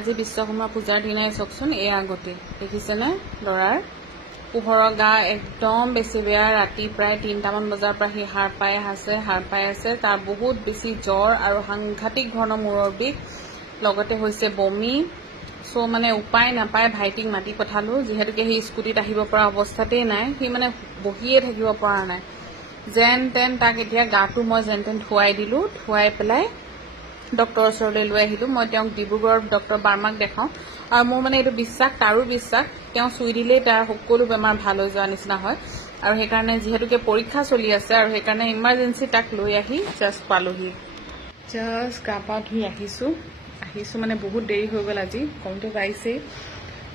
আজি বিশ্বকৰ্মা পূজাৰ দিনাই চকচোন এই আগতে দেখিছেনে লৰাৰ পোহৰৰ গা একদম বেছি বেয়া ৰাতি প্ৰায় ৩টামান বজাৰ পৰা সি হাড় পাই আছে তাৰ বহুত বেছি জ্বৰ আৰু সাংঘাতিক ধৰণৰ মূৰৰ বিষ লগতে হৈছে বমি সো মানে উপায় নাপায় ভাইটিক মাতি পঠালো যিহেতুকে সি স্কুটিত আহিব পৰা অৱস্থাতেই নাই সি মানে বহিয়ে থাকিব পৰা নাই যেন তেন তাক এতিয়া গাটো মই যেন তেন ধুৱাই দিলো ধুৱাই পেলাই ডক্টৰৰ ওচৰলৈ লৈ আহিলো মই তেওঁক ডিব্ৰুগড়ৰ ডক্টৰ বাৰ্মাক দেখাও আৰু মোৰ মানে এইটো বিশ্বাস তাৰো বিশ্বাস তেওঁ চুই দিলেই তাৰ সকলো বেমাৰ ভাল হৈ যোৱা নিচিনা হয় আৰু সেইকাৰণে যিহেতুকে পৰীক্ষা চলি আছে আৰু সেইকাৰণে ইমাৰ্জেন্সি তাক লৈ আহি জাষ্ট পালোহি জাষ্ট গা-পা ধুই আহিছো মানে বহুত দেৰি হৈ গ'ল আজি কমতে পাইছেই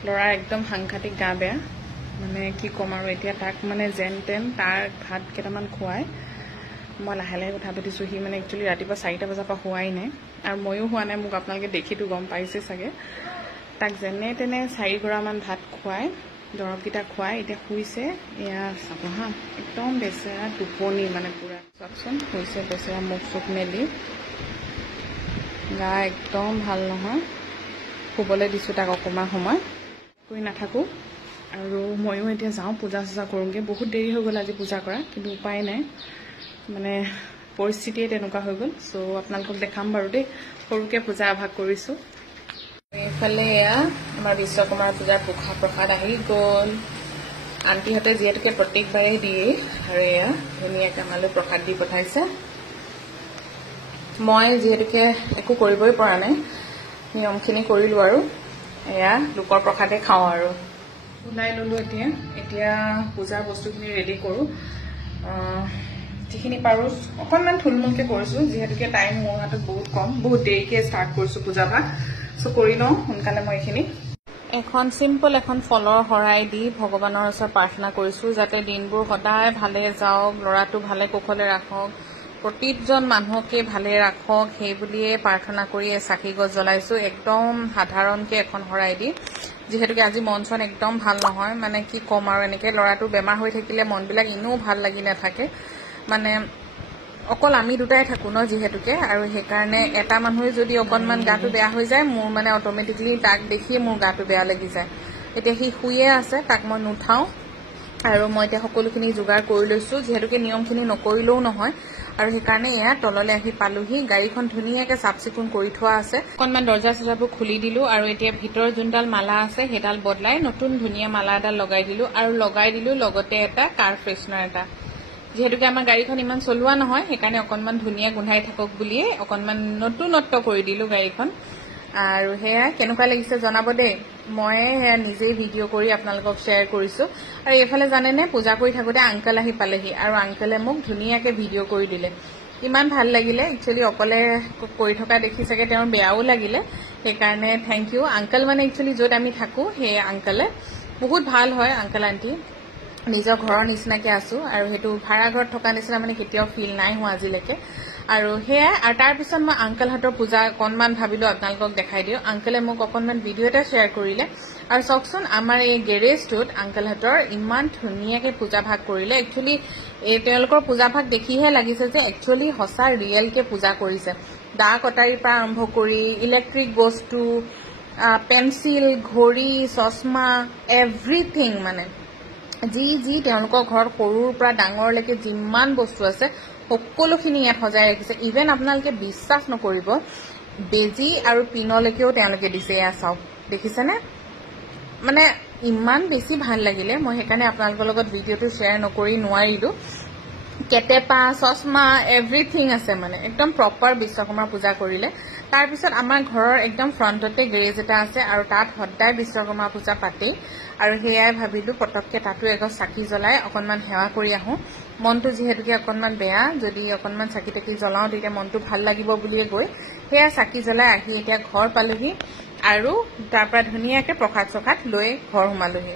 ল'ৰা একদম সাংঘাতিক গা বেয়া মানে কি ক'ম আৰু এতিয়া তাক মানে যেন তেন তাৰ ভাত কেইটামান খুৱাই মই লাহে লাহে কথা পাতিছোঁ সি মানে একচুৱেলি ৰাতিপুৱা 4টা বজাৰ পৰা হোৱাই নাই আৰু ময়ো হোৱা নাই মোক আপোনালোকে দেখিতো গম পাইছে চাগে তাক যেনে তেনে 4 গৰামান ভাত খুৱাই দৰৱকেইটা খুৱাই এতিয়া শুইছে এয়া চাব হা একদম বেচেৰা টোপনি মানে পুৰা চাওকচোন শুইছে বেচেৰা মুখ চুখ মেলি গা একদম ভাল নহয় শুবলৈ দিছোঁ তাক অকণমান সময় কৰি নাথাকোঁ আৰু ময়ো এতিয়া যাওঁ পূজা চূজা কৰোঁগৈ বহুত দেৰি হৈ গ'ল আজি পূজা কৰা কিন্তু উপায় নাই মানে পৰিস্থিতিয়ে তেনেকুৱা হৈ গ'ল সো আপোনালোকক দেখাম বাৰু দেই সৰুকৈ পূজা আভাস কৰিছোঁ এইফালে এয়া আমাৰ বিশ্বকৰ্মাৰ পূজাৰ প্ৰসাদ আহি গ'ল আণ্টিহঁতে যিহেতুকে প্ৰত্যেকবাৰেই দিয়ে আৰু এয়া ধুনীয়াকৈ আমালৈ প্ৰসাদ দি পঠাইছে মই যিহেতুকে একো কৰিবই পৰা নাই নিয়মখিনি কৰিলোঁ আৰু এয়া লোকৰ প্ৰসাদে খাওঁ আৰু ওলাই ল'লোঁ এতিয়া পূজাৰ বস্তুখিনি ৰেডি কৰোঁ যিখিনি পাৰোঁ অকণমান থুলমূলকৈ কৰিছোঁ যিহেতুকে টাইম মোৰ হাতত বহুত কম বহুত দেৰিকৈ ষ্টাৰ্ট কৰিছোঁ পূজা ভাগ চ' কৰি লওঁ সোনকালে মই এইখিনি এখন চিম্পল এখন ফলৰ শৰাই দি ভগৱানৰ ওচৰত প্ৰাৰ্থনা কৰিছোঁ যাতে দিনবোৰ সদায় ভালে যাওক ল'ৰাটো ভালে কুশলে ৰাখক প্ৰতিজন মানুহকে ভালে ৰাখক সেই বুলিয়ে প্ৰাৰ্থনা কৰি চাকি গছ জ্বলাইছোঁ একদম সাধাৰণকৈ এখন শৰাই দি যিহেতুকে আজি মন চন একদম ভাল নহয় মানে কি ক'ম আৰু এনেকৈ ল'ৰাটো বেমাৰ হৈ থাকিলে মনবিলাক এনেও ভাল লাগি নাথাকে মানে অকল আমি দুটাই থাকোঁ ন যিহেতুকে আৰু সেইকাৰণে এটা মানুহে যদি অকণমান গাটো বেয়া হৈ যায় মোৰ মানে অট'মেটিকলি তাক দেখিয়ে মোৰ গাটো বেয়া লাগি যায় এতিয়া সি শুয়ে আছে তাক মই নুঠাওঁ আৰু মই এতিয়া সকলোখিনি যোগাৰ কৰি লৈছোঁ যিহেতুকে নিয়মখিনি নকৰিলেও নহয় আৰু সেইকাৰণে এয়া তললৈ আহি পালোহি গাড়ীখন ধুনীয়াকৈ চাফ চিকুণ কৰি থোৱা আছে অকণমান দৰ্জা চৰ্জাবোৰ খুলি দিলোঁ আৰু এতিয়া ভিতৰৰ যোনডাল মালা আছে সেইডাল বদলাই নতুন ধুনীয়া মালা এডাল লগাই দিলোঁ লগতে এটা কাৰ ফ্ৰেছনাৰ এটা যিহেতুকে আমাৰ গাড়ীখন ইমান চলোৱা নহয় সেইকাৰণে অকণমান ধুনীয়া গোন্ধাই থাকক বুলিয়ে অকণমান নতুনত্ব কৰি দিলোঁ গাড়ীখন আৰু সেয়া কেনেকুৱা লাগিছে জনাব দেই মই সেয়া নিজেই ভিডিঅ' কৰি আপোনালোকক শ্বেয়াৰ কৰিছোঁ আৰু এইফালে জানেনে পূজা কৰি থাকোঁতে আংকল আহি পালেহি আৰু আংকলে মোক ধুনীয়াকৈ ভিডিঅ' কৰি দিলে ইমান ভাল লাগিলে একচুৱেলি অকলে কৰি থকা দেখি চাগে তেওঁৰ বেয়াও লাগিলে সেইকাৰণে থেংক ইউ আংকল মানে একচুৱেলি য'ত আমি থাকোঁ সেই আংকলে বহুত ভাল হয় আংকল আণ্টি নিজৰ ঘৰৰ নিচিনাকৈ আছোঁ আৰু সেইটো ভাড়া ঘৰত থকা নিচিনা মানে কেতিয়াও ফিল নাই হোৱা আজিলৈকে আৰু সেয়াই আৰু তাৰপিছত মই আংকলহঁতৰ পূজা অকণমান ভাবিলোঁ আপোনালোকক দেখাই দিওঁ আংকলে মোক অকণমান ভিডিঅ' এটা শ্বেয়াৰ কৰিলে আৰু চাওকচোন আমাৰ এই গেৰেজটোত আংকলহঁতৰ ইমান ধুনীয়াকৈ পূজা ভাগ কৰিলে একচুৱেলি এই তেওঁলোকৰ পূজা ভাগ দেখিহে লাগিছে যে একচুৱেলি সঁচা ৰিয়েলকৈ পূজা কৰিছে দা কটাৰীৰ পৰা আৰম্ভ কৰি ইলেক্ট্ৰিক বস্তু পেঞ্চিল ঘড়ী চশমা এভৰিথিং মানে যি তেওঁলোকৰ ঘৰত সৰুৰ পৰা ডাঙৰলৈকে যিমান বস্তু আছে সকলোখিনি ইয়াত সজাই ৰাখিছে ইভেন আপোনালোকে বিশ্বাস নকৰিব বেজী আৰু পিনলৈকেও তেওঁলোকে দিছে এয়া চাওক দেখিছেনে মানে ইমান বেছি ভাল লাগিলে মই সেইকাৰণে আপোনালোকৰ লগত ভিডিঅ'টো শ্বেয়াৰ নকৰি নোৱাৰিলোঁ কেটেপা চশমা এভৰিথিং আছে মানে একদম প্ৰপাৰ বিশ্বকৰ্মাৰ পূজা কৰিলে তাৰপিছত আমাৰ ঘৰৰ একদম ফ্ৰণ্টতে গেৰেজ এটা আছে আৰু তাত সদায় বিশ্বকৰ্মা পূজা পাতেই আৰু সেয়াই ভাবিলোঁ পটককৈ তাতো এগছ চাকি জ্বলাই অকণমান সেৱা কৰি আহোঁ মনটো যিহেতুকে অকণমান বেয়া যদি অকণমান চাকি তাকি জ্বলাওঁ তেতিয়া মনটো ভাল লাগিব বুলিয়ে গৈ সেয়া চাকি জ্বলাই আহি এতিয়া ঘৰ পালোহি আৰু তাৰপৰা ধুনীয়াকৈ প্ৰসাদ চসাদ লৈ ঘৰ সোমালোহি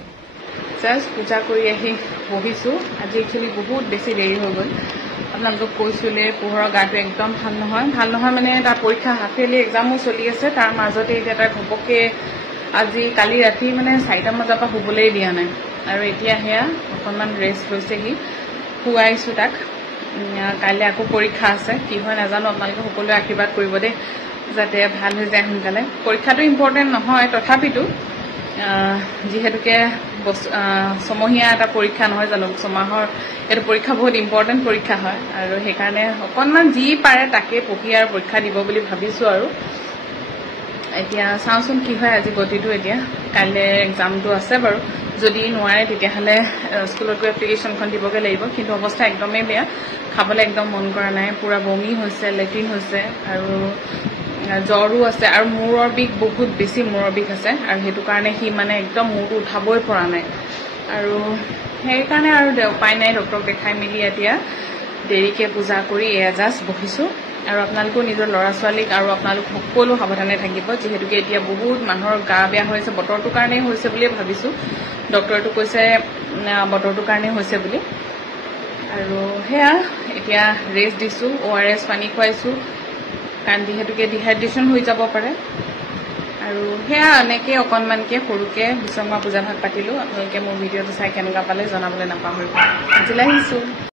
জাষ্ট পূজা কৰি আহি বহিছোঁ আজি একচুৱেলি বহুত বেছি দেৰি হৈ গ'ল আপোনালোকক কৈছিলে পোহৰৰ গাটো একদম ভাল নহয় মানে তাৰ পৰীক্ষা হাফ ইয়াৰলি এক্সামো চলি আছে তাৰ মাজতে এতিয়া তাৰ ঘপককৈ আজি কালি ৰাতি মানে 4টামান বজাৰ পৰা শুবলৈ দিয়া নাই আৰু এতিয়া সেয়া অকণমান ৰেষ্ট লৈছেহি শুৱাইছোঁ তাক কাইলৈ আকৌ পৰীক্ষা আছে কি হয় নাজানো আপোনালোকে সকলোৱে আশীৰ্বাদ কৰিব দেই যাতে ভাল হৈ যায় সোনকালে পৰীক্ষাটো ইম্পৰ্টেণ্ট নহয় তথাপিতো যিহেতুকে ছমহীয়া এটা পৰীক্ষা নহয় জানো ছমাহৰ এইটো পৰীক্ষা বহুত ইম্পৰ্টেণ্ট পৰীক্ষা হয় আৰু সেইকাৰণে অকণমান যি পাৰে তাকে পঢ়ি আৰু পৰীক্ষা দিব বুলি ভাবিছোঁ আৰু এতিয়া চাওঁচোন কি হয় আজি গতিটো এতিয়া কাইলৈ এক্সামটো আছে বাৰু যদি নোৱাৰে তেতিয়াহ'লে স্কুলত গৈ এপ্লিকেশ্যনখন দিবগৈ লাগিব কিন্তু অৱস্থা একদমেই বেয়া খাবলৈ একদম মন কৰা নাই পূৰা বমি হৈছে লেট্ৰিন হৈছে আৰু জ্বৰো আছে আৰু মূৰৰ বিষ বহুত বেছি মূৰৰ বিষ আছে আৰু সেইটো কাৰণে সি মানে একদম মূৰটো উঠাবই পৰা নাই আৰু সেইকাৰণে আৰু উপায় নাই ডক্টৰক দেখাই মেলি এতিয়া দেৰিকৈ পূজা কৰি এয়া জাষ্ট বহিছোঁ আৰু আপোনালোকেও নিজৰ ল'ৰা ছোৱালীক আৰু আপোনালোক সকলো সাৱধানে থাকিব যিহেতুকে এতিয়া বহুত মানুহৰ গা বেয়া হৈছে বতৰটোৰ কাৰণেই হৈছে বুলিয়ে ভাবিছোঁ ডক্টৰেটো কৈছে বতৰটোৰ কাৰণেই হৈছে বুলি আৰু সেয়া এতিয়া ৰেষ্ট দিছোঁ ORS পানী খুৱাইছোঁ কাৰণ যিহেতুকে ডিহাইড্ৰেশ্যন হৈ যাব পাৰে আৰু সেয়া এনেকৈ অকণমানকৈ সৰুকৈ বিশ্বকৰ্মা পূজা ভাগ পাতিলোঁ আপোনালোকে মোৰ ভিডিঅ'টো চাই কেনেকুৱা পালে জনাবলৈ নাপাহৰিব আজিলৈ আহিছোঁ